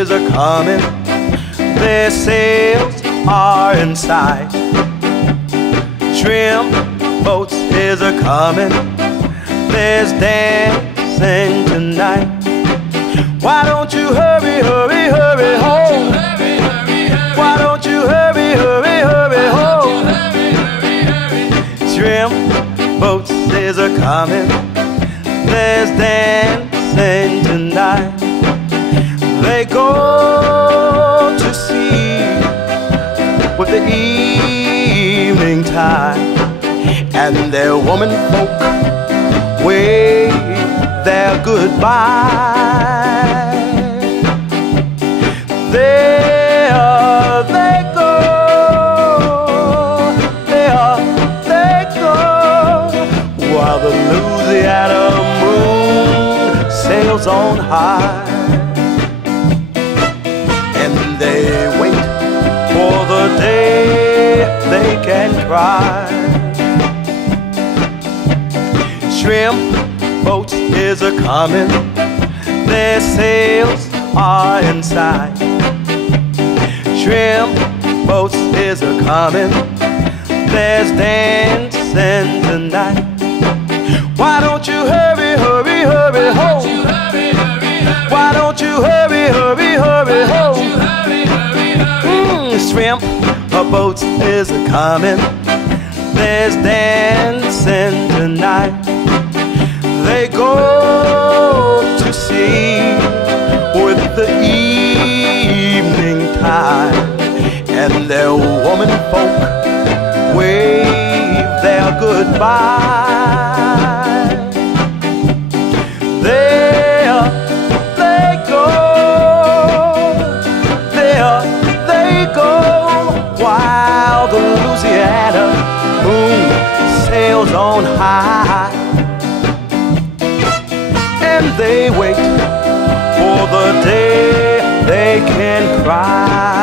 is a-coming, their sails are in sight. Trim boats is a-coming, there's dancing tonight. Why don't you hurry, hurry, hurry home? Why don't you hurry, hurry, hurry home? Trim boats is a-coming, there's dancing tonight. They go to sea with the evening tide, and their woman folk wave their goodbye. There they go, they go, while the Louisiana moon sails on high. And they wait for the day they can cry. Shrimp boats is a-coming, their sails are in sight. Shrimp boats is a-coming, there's dancing tonight. Why don't you hurry, hurry, hurry home? Why don't you hurry, hurry, hurry home? Shrimp boats is a-coming, there's dancing tonight. They go to sea with the evening tide, and their woman folk wave their goodbye. There they go, there they go, while the Louisiana moon sails on high. And they wait for the day they can cry.